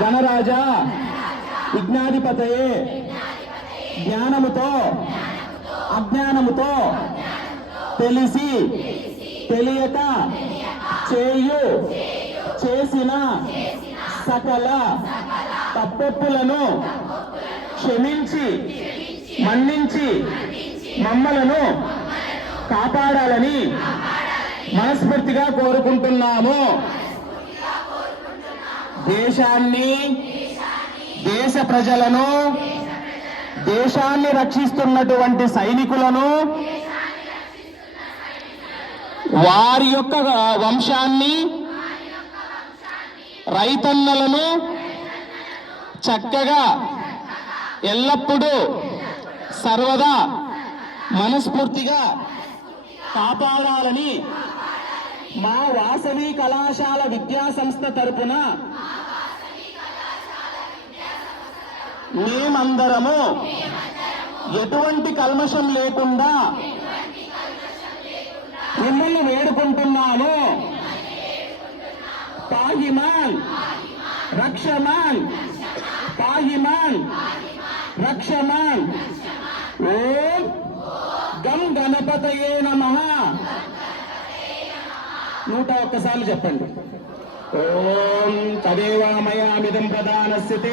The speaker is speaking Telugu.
గణరాజ విజ్ఞాధిపతయే జ్ఞానముతో అజ్ఞానముతో తెలిసి తెలియక చేయు చేసిన సకల తప్పొప్పులను క్షమించి మన్నించి మమ్మలను కాపాడాలని మనస్ఫూర్తిగా కోరుకుంటున్నాము. దేశాన్ని, దేశ ప్రజలను, దేశాన్ని రక్షిస్తున్నటువంటి సైనికులను, వారి యొక్క వంశాన్ని, రైతన్నలను చక్కగా ఎల్లప్పుడూ సర్వదా మనస్ఫూర్తిగా కాపాడాలని మా వాసవి కళాశాల విద్యా సంస్థ తరపున మేమందరము ఎటువంటి కల్మషం లేకుండా మిమ్మల్ని వేడుకుంటున్నాము. పాహిమాన్ రక్షమాన్, పాహిమాన్ రక్షమాన్. ఓం గం గణపతయే నమః. 101 సార్లు చెప్పండి. ఓం తదేవామయామిదం ప్రదానస్యతే